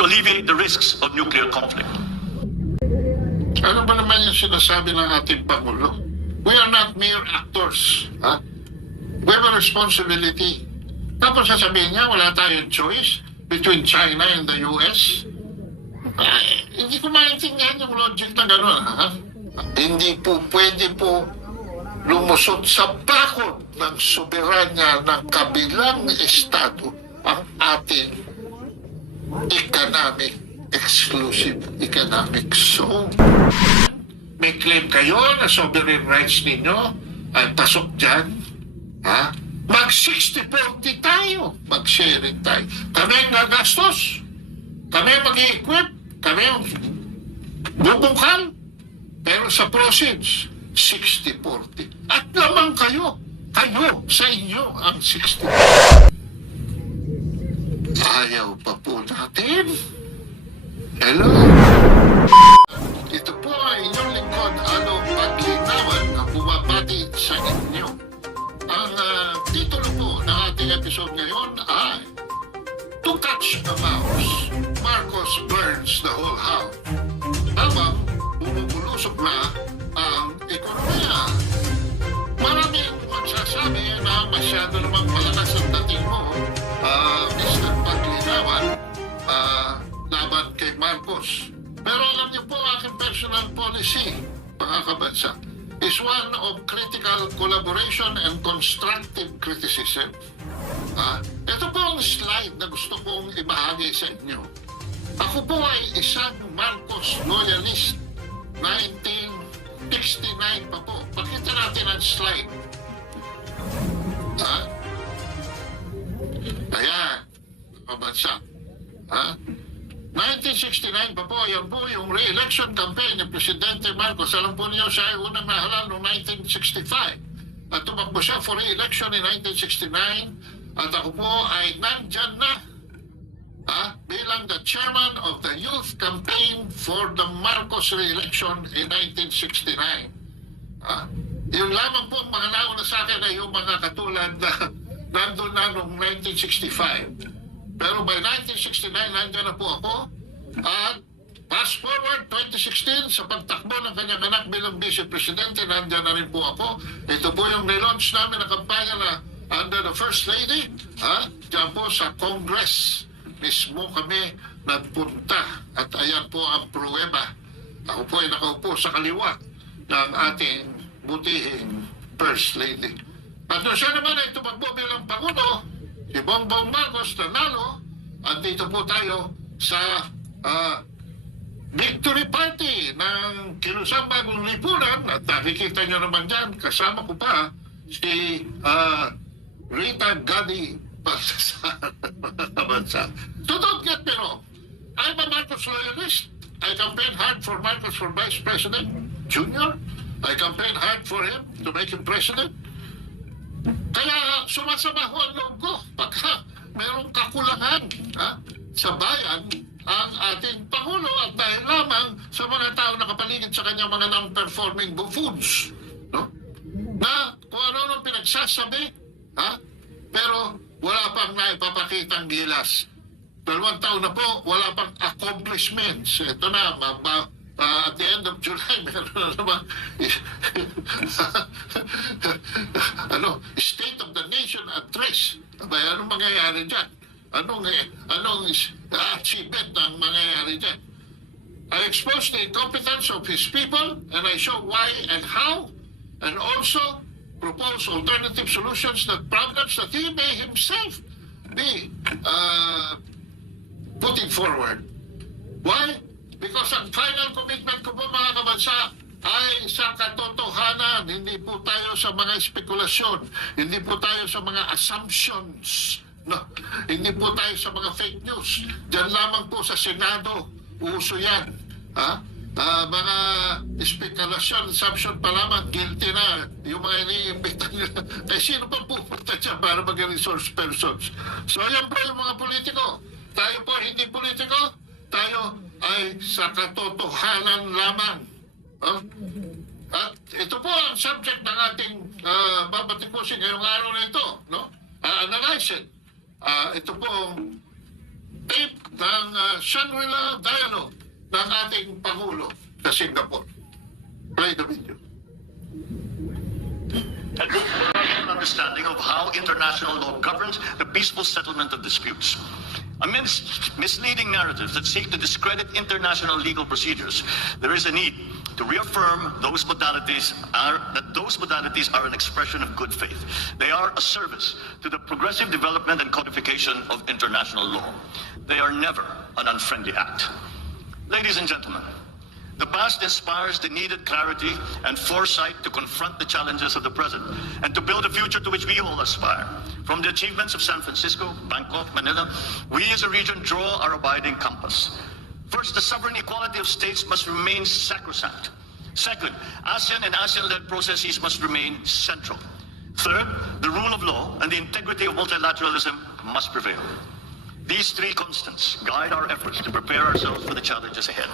to alleviate the risks of nuclear conflict. Ano ba naman yung sinasabi ng ating Pangulo? We are not mere actors. Ha? We have a responsibility. Tapos sasabihin niya, wala tayong choice between China and the US. Ay, hindi ko maintindihan yung logic na gano'n. Ha? Hindi po pwede po lumusot sa bakod ng soberanya ng kabilang estado ang ating exclusive economic zone. May claim kayo na sovereign rights ninyo ay pasok dyan. Ha? Mag-60-40 tayo. Mag-sharing tayo. Kami ang gagastos. Kami ang mag-i-equip. Kami ang bubungkal. Pero sa proceeds, 60-40. At naman kayo. Kayo, sa inyo ang 60. Ayaw pa po natin. Hello? Ito po ay inyong lingkod, Alo Paglinawan, na bumabati sa inyo. Ang titulo po ng ating episode ngayon ay To Catch a Mouse, Marcos Burns the Whole House. Habang bumubulusok na ang ekonomiya. Maraming magsasabi na masyado namang malakas ang dating mo, Mr. Paglinawan, laban kay Marcos. Pero alam niyo po, aking personal policy, mga kabansa, is one of critical collaboration and constructive criticism. Ito po ang slide na gusto kong ibahagi sa inyo. Ako po ay isang Marcos loyalist. 1969 pa po. Pakita natin ang slide. Ayan, kabansa. 1969 pa po, yan po yung re-election campaign ni Presidente Marcos. Alam po niyo, siya ay unang nahalal noong 1965. At tumakbo siya for re-election in 1969. At ako po ay nandyan na bilang the chairman of the youth campaign for the Marcos re-election in 1969. Yun lamang po ang mga nauna sa akin ay yung mga katulad na nandun na noong 1965. Pero by 1969, nandiyan na po ako. At fast forward, 2016, sa pagtakbo ng kanyang anak bilang Vice Presidente, nandiyan na rin po ako. Ito po yung nilaunch namin na kampanya na under the First Lady. Diyan po sa Congress. Mismo kami nagpunta. At ayan po ang pruweba. Ako po ay nakaupo sa kaliwa ng ating butihing First Lady. At doon siya naman ay tumakbo bilang Pangulo, si Bongbong Marcos nanalo, at dito po tayo sa victory party ng Kilusang Bagong Lipunan. At nakikita nyo naman dyan, kasama ko pa si Rita Gadi Baltasar. So don't get me wrong, I'm a Marcos loyalist. I campaigned hard for Marcos for Vice President Junior. I campaigned hard for him to make him president. Kaya sumasama ho ang loob ko pagka mayroong kakulangan sa bayan ang ating Pangulo at dahil lamang sa mga tao nakapaligid sa kanya mga non-performing buffoons, no? Na kung ano pinagsasabi, pero wala pang naipapakitang gilas. 2 taon na po, wala pang accomplishments. Ito na, at the end of July, meron na naman State of the Nation address. Anong mangyayari dyan? Anong achievement ang mangyayari dyan? I expose the incompetence of his people and I show why and how, and also propose alternative solutions that problems that he may himself be putting forward. Why? Because ang final commitment ko po mga kabansa ay sa katotohanan. Hindi po tayo sa mga spekulasyon. Hindi po tayo sa mga assumptions. No. Hindi po tayo sa mga fake news. Diyan lamang po sa Senado, uso yan. Mga spekulasyon, assumption pa lamang, guilty na. Yung mga iniimbita nila. Eh sino pa pupunta dyan para maging resource persons? So yan po yung mga politiko. Tayo po hindi politiko. Tayo ay sa katotohanan lamang. At ito po ang subject ng ating babatikusin ngayong araw na ito. No? Analyze it. Ito po tape ng Shangri-La Dialogue ng ating Pangulo sa Singapore. Play the video. And an understanding of how international law governs the peaceful settlement of disputes. Amidst misleading narratives that seek to discredit international legal procedures, there is a need to reaffirm that those modalities are an expression of good faith. They are a service to the progressive development and codification of international law. They are never an unfriendly act. Ladies and gentlemen, the past inspires the needed clarity and foresight to confront the challenges of the present and to build a future to which we all aspire. From the achievements of San Francisco, Bangkok, Manila, we as a region draw our abiding compass. First, the sovereign equality of states must remain sacrosanct. Second, ASEAN and ASEAN-led processes must remain central. Third, the rule of law and the integrity of multilateralism must prevail. These three constants guide our efforts to prepare ourselves for the challenges ahead.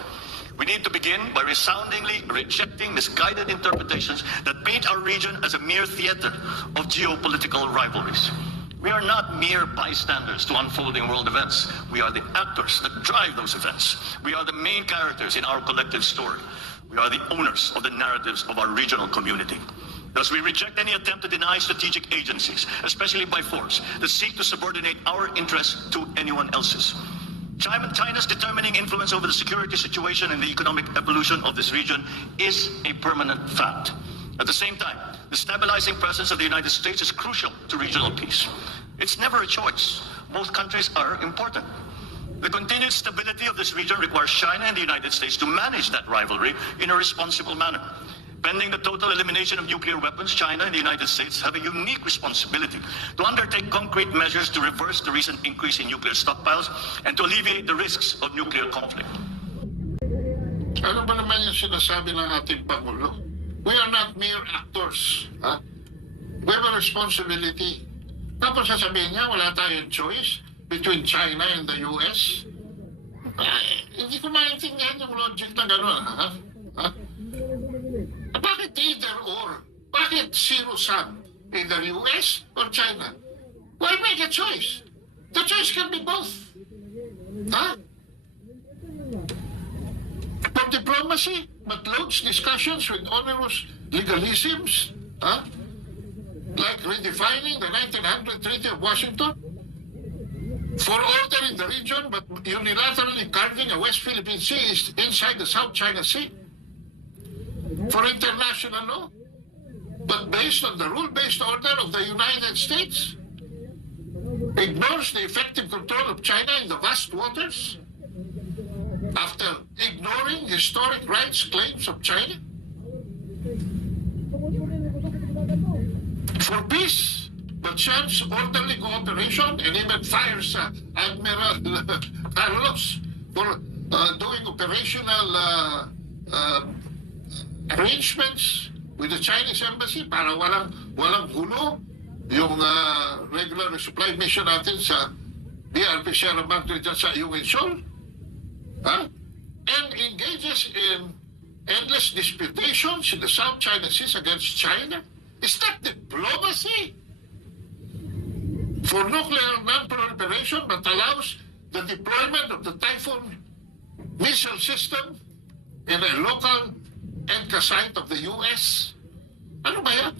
We need to begin by resoundingly rejecting misguided interpretations that paint our region as a mere theater of geopolitical rivalries. We are not mere bystanders to unfolding world events. We are the actors that drive those events. We are the main characters in our collective story. We are the owners of the narratives of our regional community. Thus, we reject any attempt to deny strategic agencies, especially by force, that seek to subordinate our interests to anyone else's. China's determining influence over the security situation and the economic evolution of this region is a permanent fact. At the same time, the stabilizing presence of the United States is crucial to regional peace. It's never a choice. Both countries are important. The continued stability of this region requires China and the United States to manage that rivalry in a responsible manner. Pending the total elimination of nuclear weapons, China and the United States have a unique responsibility to undertake concrete measures to reverse the recent increase in nuclear stockpiles and to alleviate the risks of nuclear conflict. Ano ba naman yung sinasabi ng ating Pangulo? We are not mere actors. Ha? We have a responsibility. Tapos sasabihin niya, wala tayong choice between China and the US. Hindi ko maintindihan yung logic na gano'n. Ha? Ha? Bakit either or? Bakit zero-sum? Either US or China? Why make a choice? The choice can be both. Huh? For diplomacy, but loads discussions with onerous legalisms, huh? Like redefining the 1900 Treaty of Washington. For order in the region, but unilaterally carving a West Philippine Sea inside the South China Sea. For international law, but based on the rule-based order of the United States, ignores the effective control of China in the vast waters, after ignoring historic rights claims of China. For peace, but shams orderly cooperation and even fires Admiral Carlos for doing operational arrangements with the Chinese embassy para walang gulo yung regular supply mission natin sa BRP Sierra Madre dyan sa Ayungin Shoal, huh? And engages in endless disputations in the South China Sea against China. Is that diplomacy? For nuclear non-proliferation but allows the deployment of the Typhoon missile system in a local EDCA site of the U.S. Ano ba yan?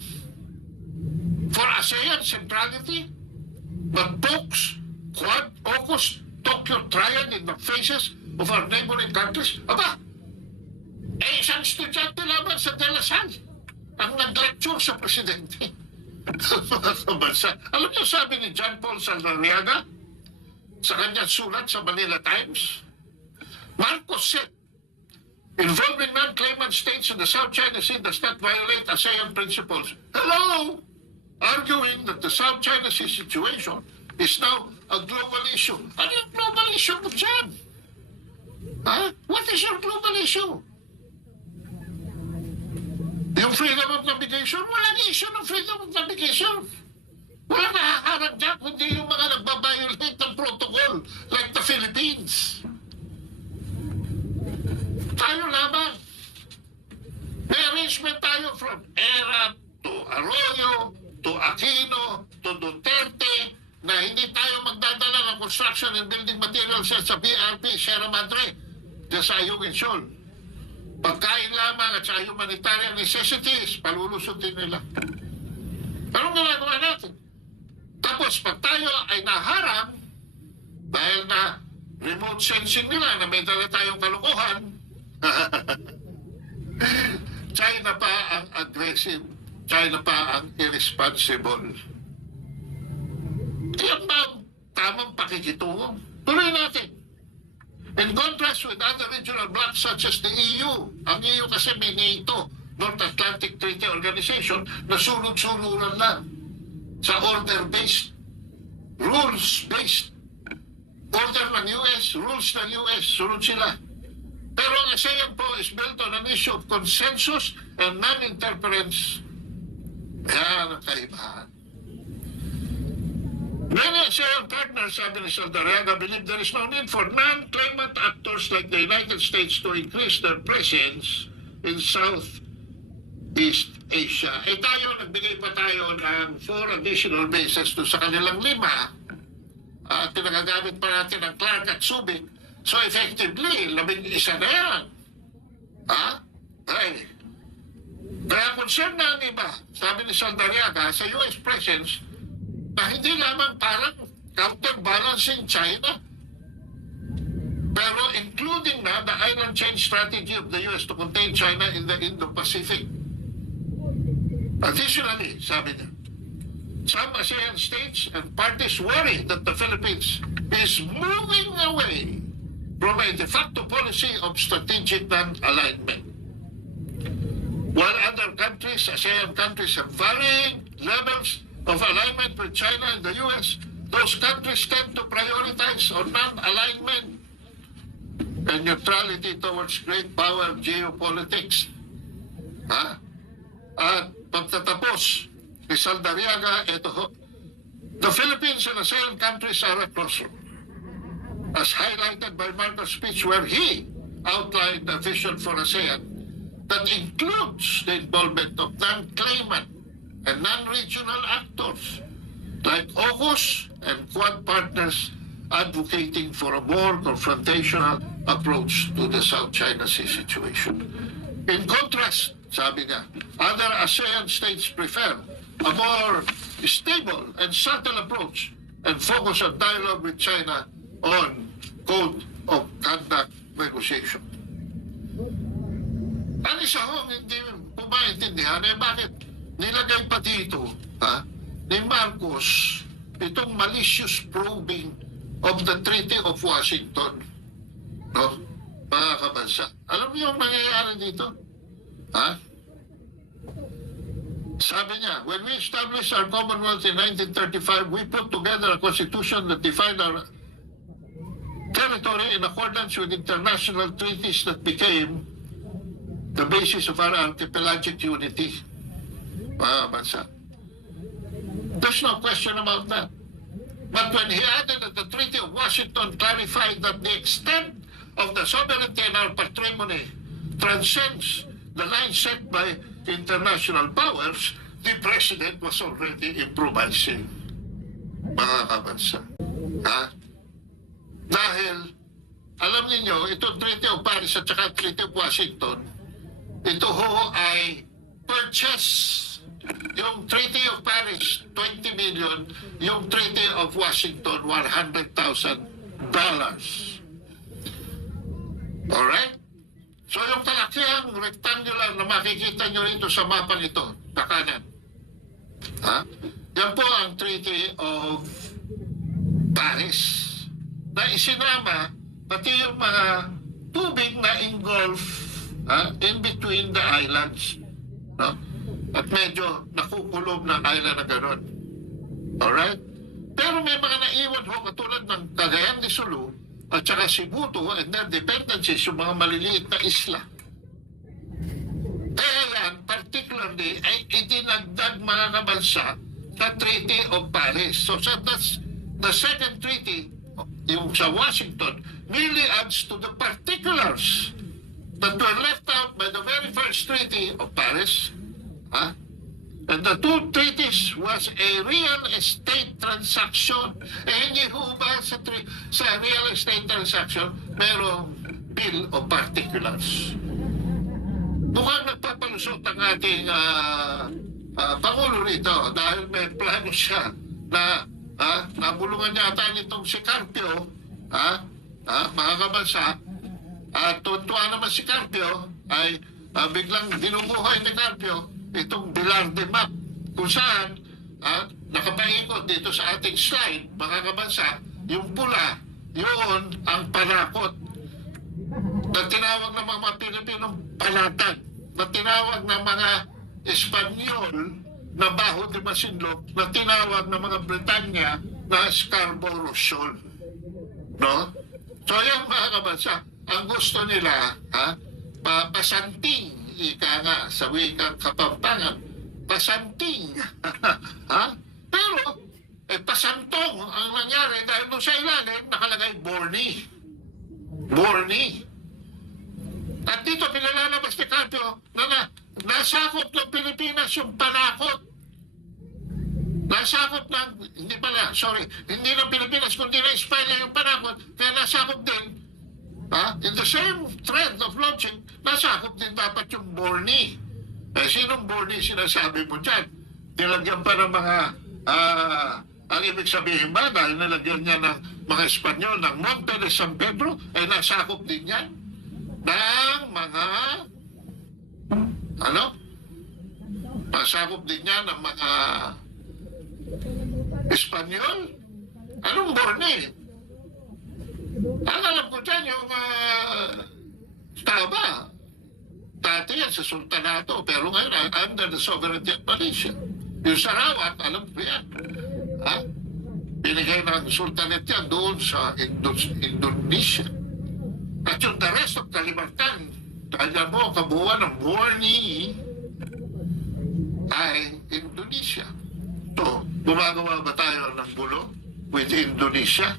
For ASEAN centrality, but pokes Quad, AUKUS, Tokyo triad in the faces of our neighboring countries. Aba, isang estudyante lamang sa De La Salle ang nag-lecture sa presidente. Alam niyo sabi ni John Paul Saldarriaga sa kanyang sulat sa Manila Times? Marcos said, involving non-claimant states in the South China Sea does not violate ASEAN principles. Hello! Arguing that the South China Sea situation is now a global issue. Ano yung global issue mo dyan? Huh? What is your global issue? Yung freedom of navigation? Walang issue ng freedom of navigation. Walang nakakarap dyan kundi yung mga nagbabiolate ng protocol like the Philippines. Tayo lamang. May arrangement tayo from ERA to Arroyo to Aquino to Duterte na hindi tayo magdadala ng construction and building material General Set sa BRP, Sierra Madre, dyan sa Ayungin Shoal. Pagkain lamang at sa humanitarian necessities, palulusutin nila. Anong ginagawa natin? Tapos pag tayo ay naharang, dahil na remote sensing nila na may dala tayong kalukuhan, China pa ang aggressive, China pa ang irresponsible. Yan ba ang tamang pakikitungo? Tuloy natin. In contrast with other regional blocs such as the EU, ang EU kasi may NATO, North Atlantic Treaty Organization, na sunod-sunuran lang sa order-based, rules-based. Order ng US, rules ng US, sunod sila. Pero ang ASEAN po is built on an issue of consensus and non-interference. Yan ang kaibahan. Many ASEAN partners, sabi ni Saldarriaga, believe there is no need for non-claimant actors like the United States to increase their presence in Southeast Asia. Eh tayo, nagbigay pa tayo ng 4 additional bases to sa kanilang 5. At pinagagamit pa natin ang Clark at Subic. So effectively, 11 na yan. Ay. Kaya concern na ang iba, sabi ni Saldarriaga, sa US presence, na hindi lamang parang counterbalancing China, pero including na the island chain strategy of the US to contain China in the Indo-Pacific. Additionally, sabi niya, some ASEAN states and parties worry that the Philippines is moving away from a de facto policy of strategic non-alignment. While other countries, ASEAN countries, have varying levels of alignment with China and the US, those countries tend to prioritize on non-alignment and neutrality towards great power geopolitics. At pagtatapos ni Saldarriaga, ito ho, the Philippines and ASEAN countries are a crossroad, as highlighted by Marcos' speech where he outlined a vision for ASEAN that includes the involvement of non-claimant and non-regional actors like AUKUS and Quad partners advocating for a more confrontational approach to the South China Sea situation. In contrast, sabi niya, other ASEAN states prefer a more stable and subtle approach and focus on dialogue with China on code of conduct negotiation. Ang isa ho, hindi po maintindihan, bakit nilagay pa dito ni Marcos itong malicious probing of the Treaty of Washington, no? Mga kabansa. Alam niyo yung nangyayari dito? Sabi niya, when we established our Commonwealth in 1935, we put together a constitution that defined our territory in accordance with international treaties that became the basis of our archipelagic unity. Bansa. There's no question about that. But when he added that the Treaty of Washington clarified that the extent of the sovereignty in our patrimony transcends the line set by international powers, the President was already improvising. Mga kabansa. Dahil, alam niyo, itong Treaty of Paris at saka Treaty of Washington, ito ho ay purchase. Yung Treaty of Paris, 20 million. Yung Treaty of Washington, $100,000. Alright? So yung talakiang rectangular na makikita nyo rito sa mapang ito, sa kanan. Yan po ang Treaty of Paris na isinama pati yung mga tubig na engulf in between the islands. No? At medyo nakukulob ng island na gano'n. Alright? Pero may mga naiwan ho katulad ng Cagayan de Sulu at saka Cebu and their dependencies, yung mga maliliit na isla. Kaya yan, particularly, ay itinagdag mga kabansa sa Treaty of Paris. So that's the second treaty, yung sa Washington, merely adds to the particulars that were left out by the very first Treaty of Paris. And the two treaties was a real estate transaction. Hindi ho ba sa real estate transaction, merong bill of particulars. Mukhang nagpapalusot ang ating Pangulo rito dahil may plano siya na nabulungan yata nitong si Carpio, mga kabansa, at tuwa naman si Carpio ay biglang dinubuhay ni Carpio itong Velarde map kung saan nakapaikot dito sa ating slide, mga kabansa, yung pula, yun ang panakot na tinawag ng mga Pilipinong palatag, na tinawag ng mga Espanyol na Baho de Masinloc, na tinawag ng mga Britanya na Scarborough Shoal. No? So yan, mga kabansa, ang gusto nila, pasanting, ika nga, sa wikang Kapampangan, pasanting. Pero, pasantong ang nangyari dahil doon sa ilalim nakalagay Borny. Borny. At dito pinalalabas ni Carpio na nasakop ng Pilipinas yung panakot. Nasakop ng, hindi ng Pilipinas, kundi na Espanya yung panakot, kaya nasakop din, in the same thread of launching, nasakop din dapat yung Borny. Sinong Borny sinasabi mo dyan? Nilagyan pa ng mga, ang ibig sabihin ba, dahil nilagyan niya ng mga Espanyol ng Monte de San Pedro, ay nasakop din yan ng mga, nasakop din yan ng mga Espanyol. Anong Borny? Ang alam ko dyan yung Taba. Dati yan sa Sultanato, pero ngayon under the sovereignty of Malaysia. Yung Sarawak, alam ko yan. Binigay ng Sultanate yan doon sa Indonesia. At yung the rest of Kalimantan, alam mo, kabuuan ng Borny ay Indonesia. So, gumagawa ba tayo ng gulo with Indonesia?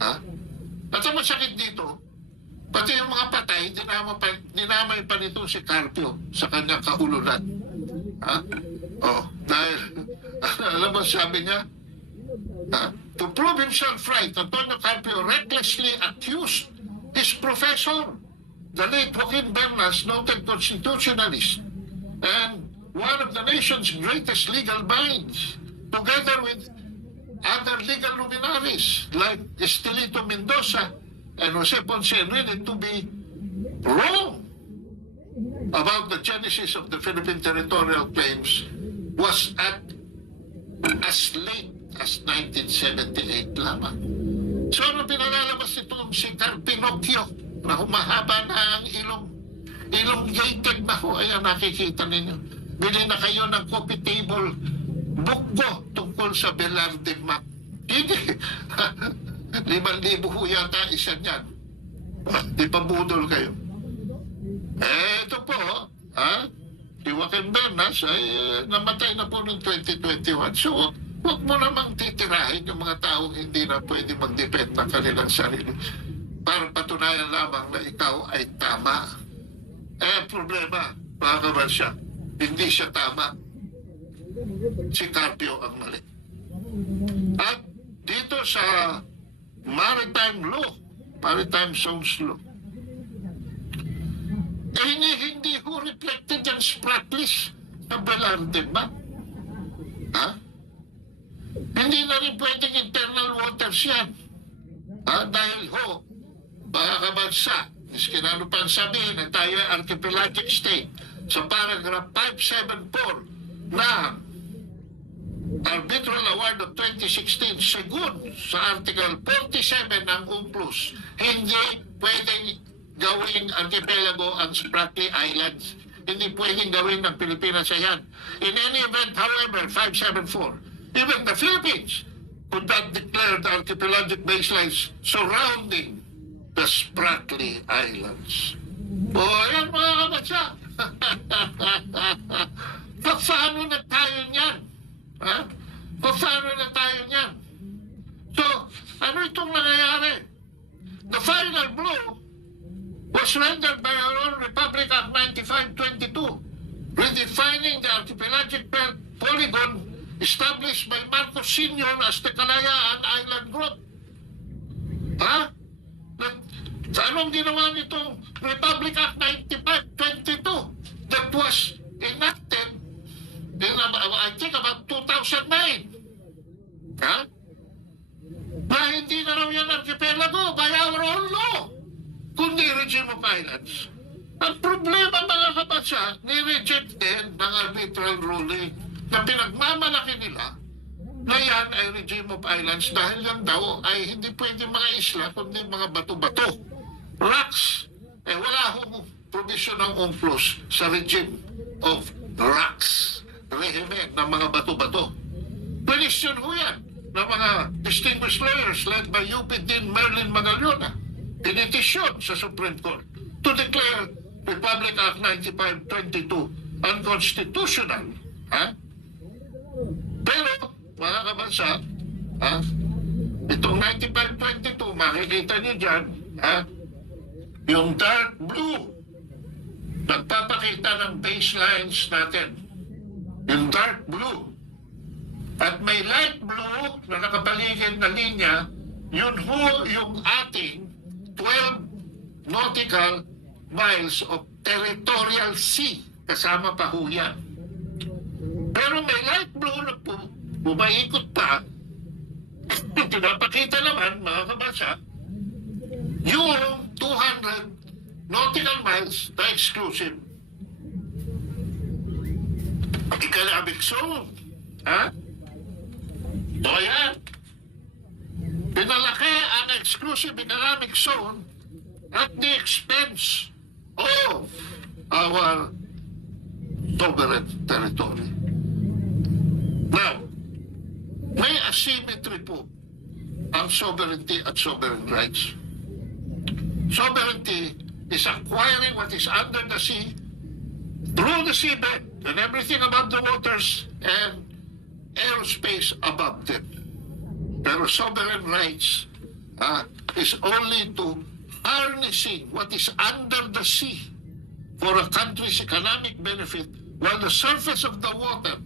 At ang masakit dito, pati yung mga patay, dinamay pa nito si Carpio sa kanyang kaululan. Dahil, alam mo sabi niya, to prove himself right, Antonio Carpio recklessly accused his professor, the late Joaquin Bernas, noted constitutionalist, and one of the nation's greatest legal minds, together with other legal luminaries like Estelito Mendoza and Jose Ponce Enrile, to be wrong about the genesis of the Philippine territorial claims was at as late as 1978 lamang. So ano pinalalabas itong si Pinocchio na humahaba na ang elongated na ho. Ayan, nakikita ninyo. Bili na kayo ng coffee table book ko tungkol sa Velarde map. Hindi. 5,000 ho yata isa niyan. Di pa budol kayo. Ito po, si Joaquin Bernas ay namatay na po noong 2021. So, huwag mo namang titirahin yung mga taong hindi na pwede mag-depend ng kanilang sarili para patunayan lamang na ikaw ay tama. Problema, mga kabansya, hindi siya tama. Si Carpio ang mali. At dito sa maritime law, maritime zones law, hindi ho reflected yung Spratlys sa Velarde map. Hindi na rin pwedeng internal waters yan. Dahil ho, mga kabansa, miskin ano pa ang sabihin na tayo ay archipelagic state, sa paragraph 574 na Arbitral Award of 2016, segun sa Article 47 ng UNCLOS, hindi pwedeng gawing archipelago ang Spratly Islands. Hindi pwedeng gawin ng Pilipinas yan. In any event, however, 574, even the Philippines could not declare the archipelagic baselines surrounding the Spratly Islands. Yan mga kabatsa. Paano na tayo niyan? Paano na tayo niyan? So, ano itong nangyayari? The final blow was rendered by our own Republic Act 9522, redefining the archipelagic belt polygon established by Marcos Sr. as the Kalayaan Island Group. Ha? Anong ginawa nitong Republic Act 95-22 that was enacted in, I think, about 2009? Ha? Na hindi na raw yan archipelago by our own law, kundi regime of islands. Ang problema, mga kabatsa, ni-reject din ng arbitral ruling na pinagmamalaki nila na yan ay regime of islands dahil yan daw ay hindi pwede mga isla kundi mga bato-bato. Rocks. Wala hong provision ng UNCLOS sa regime of rocks. Rehime ng mga bato-bato. Question ho yan ng mga distinguished lawyers led by UP Dean Merlin Magallona. Pinitisyon sa Supreme Court to declare Republic Act 95-22 unconstitutional. Ha? Pero, mga kabansa, ha? Itong 95-22, makikita niyo dyan, ha? Yung dark blue, nagpapakita ng baselines natin. Yung dark blue. At may light blue na nakapaligid na linya, yun ho yung ating 12 nautical miles of territorial sea. Kasama pa ho yan. Pero may light blue na bumaikot pa. Pinapakita naman, mga kabasa, yung 200 nautical miles na exclusive. Economic zone. Ha? So yan. Pinalaki ang exclusive economic zone at the expense of our sovereign territory. Now, may asymmetry po ang sovereignty at sovereign rights. Sovereignty is acquiring what is under the sea through the seabed and everything above the waters and aerospace above them. Pero sovereign rights is only to harnessing what is under the sea for a country's economic benefit while the surface of the water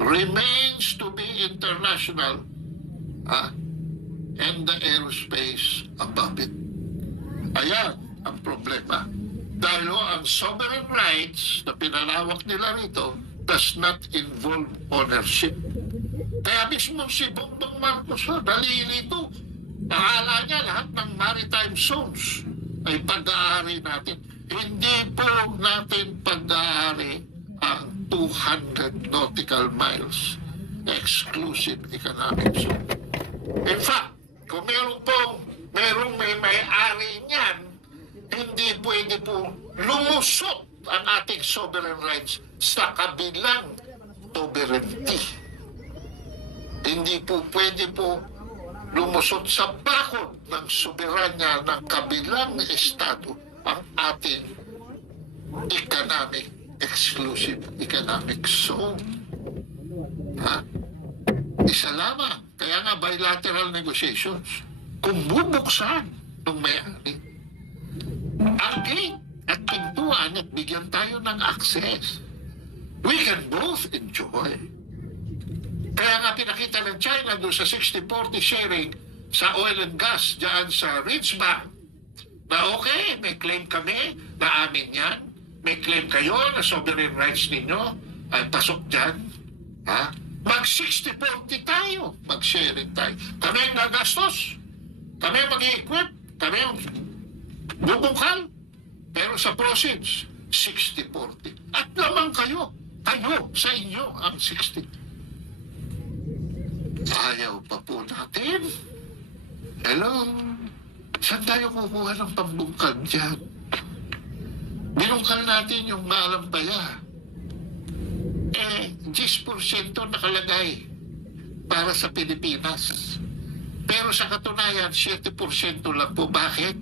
remains to be international and the aerospace above it. Ayan ang problema. Dahil ang sovereign rights na pinalawak nila rito does not involve ownership. Kaya mismo si Bongbong Marcos, nalilito. Akala niya lahat ng maritime zones ay pag-aari natin. Hindi po natin pag-aari ang 200 nautical miles exclusive economic zone. In fact, kung merong may may-ari niyan, hindi pwede po lumusot ang ating sovereign rights sa kabilang sovereignty. Hindi po pwede po lumusot sa bakod ng soberanya ng kabilang estado ang ating exclusive economic zone. Ha? Isa lamang. Kaya nga bilateral negotiations. Kung bubuksan ng may-ari ang gate at pintuan at bigyan tayo ng access, we can both enjoy. Kaya nga pinakita ng China doon sa 60-40 sharing sa oil and gas dyan sa Ridgebank na okay, may claim kami na amin yan. May claim kayo na sovereign rights ninyo ay pasok dyan. Ha? Mag 60-40 tayo. Mag-sharing tayo. Kami ang gagastos. Kami mag-i-equip. Kami ang bubungkal. Pero sa proceeds, 60-40. At lamang kayo. Kayo, sa inyo, ang 60. Ayaw pa po natin. Hello? Saan tayo kukuha ng pambungkal dyan? Binungkal natin yung Malampaya. 10% nakalagay para sa Pilipinas. Pero sa katunayan, 7% lang po. Bakit?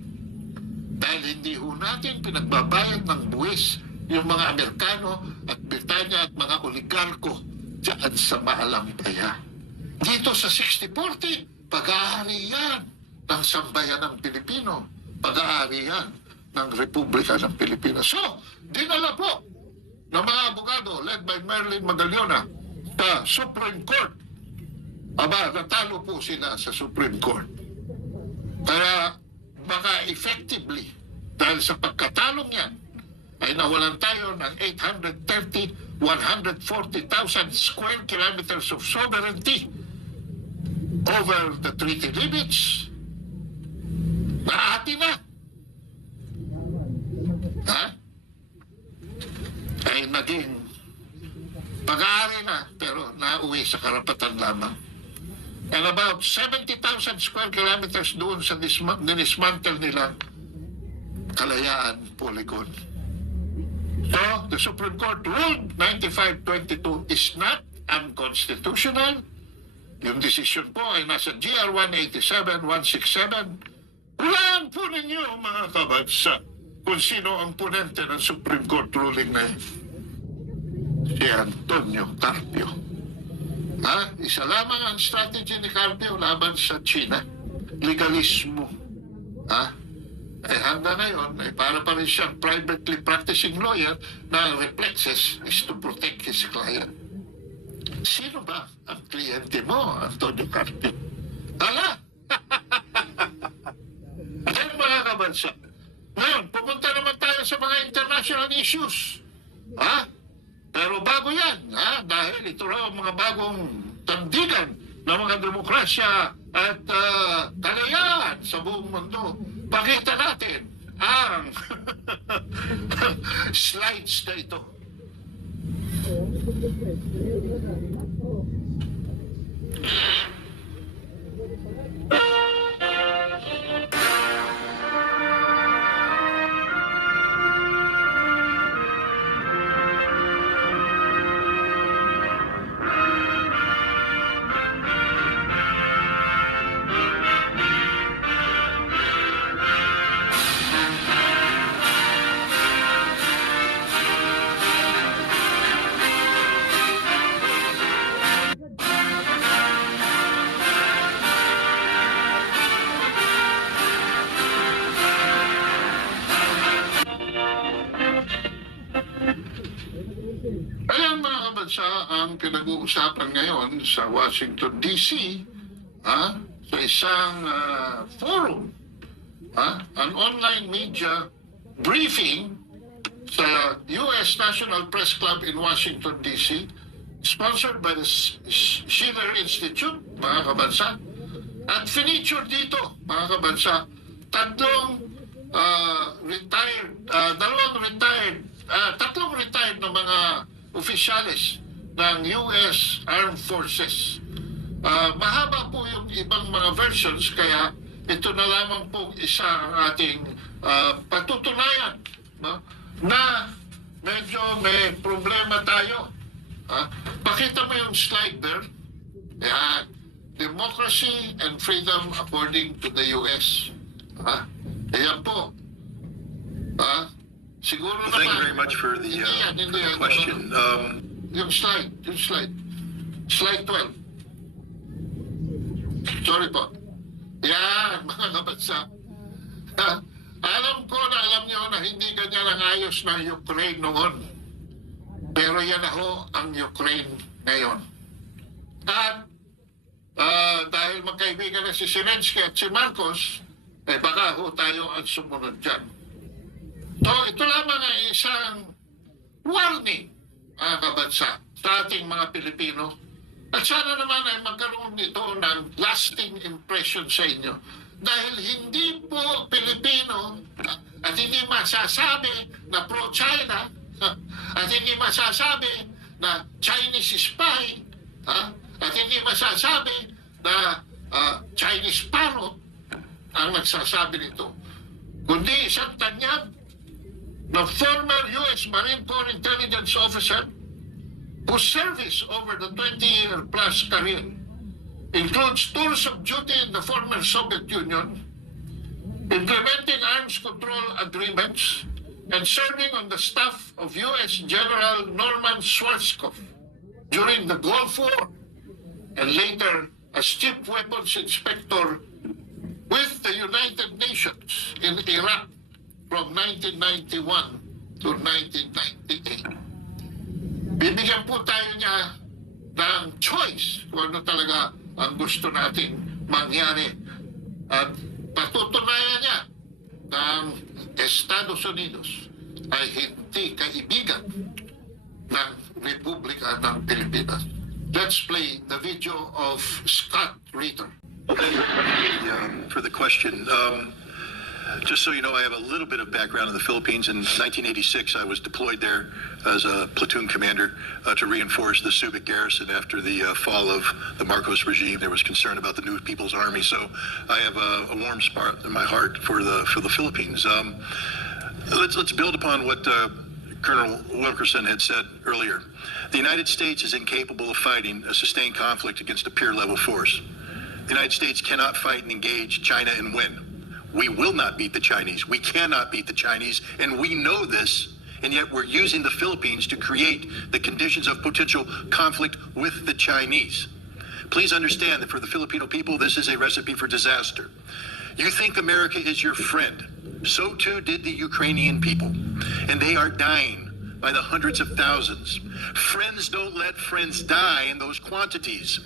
Dahil hindi ho natin pinagbabayad ng buwis yung mga Amerikano at Britanya at mga oligarko dyan sa Malampaya. Dito sa 60-40, pag-aari yan ng sambayan ng Pilipino. Pag-aari yan ng Republika ng Pilipinas. So, dinala po ng mga abogado led by Merlin Magallona the Supreme Court. Aba, natalo po sila sa Supreme Court. Kaya baka effectively, dahil sa pagkatalong yan, ay nawalan tayo ng 140,000 square kilometers of sovereignty over the treaty limits. Nahati na. Ha? Ay naging pag-aari na, pero nauwi sa karapatan lamang. And about 70,000 square kilometers doon sa dinismantle nilang Kalayaan Polygon. So, the Supreme Court ruled 95-22 is not unconstitutional. Yung decision po ay nasa GR 187-167. Hulaan po ninyo, mga kabansa, kung sino ang ponente ng Supreme Court ruling na yun. Si Antonio Carpio. Ha? Isa lamang ang strategy ni Carpio laban sa China. Legalismo. Ha? Eh hanggang ngayon, para pa rin siyang privately practicing lawyer na ang reflexes is to protect his client. Sino ba ang kliyente mo, Antonio Carpio? Ala! Yan mga kabansa. Ngayon, pupunta naman tayo sa mga international issues. Ha? Pero bago yan, ha? Dahil ito raw ang mga bagong tandigan ng mga demokrasya at kalayaan sa buong mundo. Pakita natin ang slides na ito. Ayan mga kabansa, ang pinag-uusapan ngayon sa Washington DC, sa isang forum, an online media briefing sa U.S. National Press Club in Washington DC, sponsored by the Schiller Institute, mga kabansa, at feature dito, mga kabansa, tatlong retired na mga opisyalis ng U.S. Armed Forces. Mahaba po yung ibang mga versions, kaya ito na lamang po isa ang ating patutunayan, no? Na medyo may problema tayo. Pakita mo yung slide there. Yan. Democracy and freedom according to the U.S. Ayan po. Siguro naman. Thank you very much for the question. Yung slide. Slide 12. Sorry po. Yan, mga kabansa. Alam ko na alam niyo na hindi ganyan ang ayos ng Ukraine noon. Pero yan na ho ang Ukraine ngayon. At dahil magkaibigan na si Zelensky at si Marcos, baka ho tayo ang sumunod dyan. So, ito lamang ay isang warning, mga kabansa, sa ating mga Pilipino. At sana naman ay magkaroon nito ng lasting impression sa inyo. Dahil hindi po Pilipino at hindi masasabi na pro-China at hindi masasabi na Chinese spy at hindi masasabi na Chinese parrot ang nagsasabi nito. Kundi isang tanyag na former U.S. Marine Corps intelligence officer whose service over the 20-year plus career includes tours of duty in the former Soviet Union, implementing arms control agreements, and serving on the staff of U.S. General Norman Schwarzkopf during the Gulf War, and later as chief weapons inspector with the United Nations in Iraq from 1991 to 1998. Bibigyan po tayo niya ng choice kung ano talaga ang gusto nating mangyari. At patutunayan niya ng Estados Unidos ay hindi kaibigan ng Republika ng Pilipinas. Let's play the video of Scott Ritter. For the question. Just so you know, I have a little bit of background in the Philippines. In 1986, I was deployed there as a platoon commander to reinforce the Subic garrison after the fall of the Marcos regime. There was concern about the New People's Army, so I have a warm spot in my heart for the Philippines. Let's build upon what Colonel Wilkerson had said earlier. The United States is incapable of fighting a sustained conflict against a peer-level force. The United States cannot fight and engage China and win. We will not beat the Chinese. We cannot beat the Chinese, and we know this, and yet we're using the Philippines to create the conditions of potential conflict with the Chinese. Please understand that for the Filipino people, this is a recipe for disaster. You think America is your friend. So too did the Ukrainian people, and they are dying by the hundreds of thousands. Friends don't let friends die in those quantities.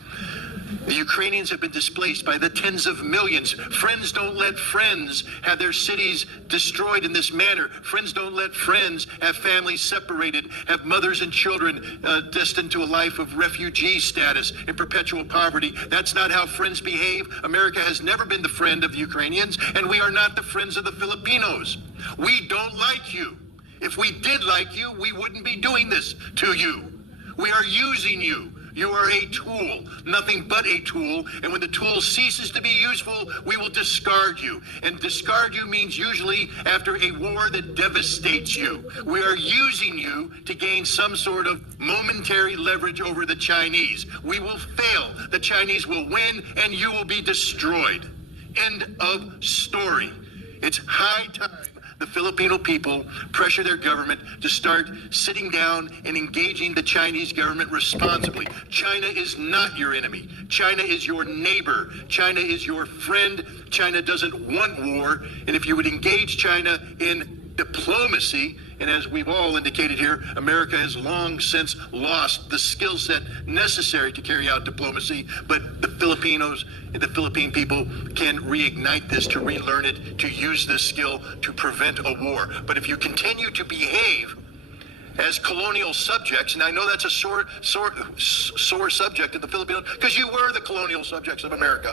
The Ukrainians have been displaced by the tens of millions. Friends don't let friends have their cities destroyed in this manner. Friends don't let friends have families separated, have mothers and children destined to a life of refugee status in perpetual poverty. That's not how friends behave. America has never been the friend of the Ukrainians, and we are not the friends of the Filipinos. We don't like you. If we did like you, we wouldn't be doing this to you. We are using you. You are a tool, nothing but a tool, and when the tool ceases to be useful, we will discard you. And discard you means usually after a war that devastates you. We are using you to gain some sort of momentary leverage over the Chinese. We will fail, the Chinese will win, and you will be destroyed. End of story. It's high time the Filipino people pressure their government to start sitting down and engaging the Chinese government responsibly. China is not your enemy. China is your neighbor. China is your friend. China doesn't want war. And if you would engage China in diplomacy, and as we've all indicated here, America has long since lost the skill set necessary to carry out diplomacy, but the Filipinos and the Philippine people can reignite this, to relearn it, to use this skill to prevent a war. But if you continue to behave as colonial subjects, and I know that's a sore subject in the Philippines, because you were the colonial subjects of America.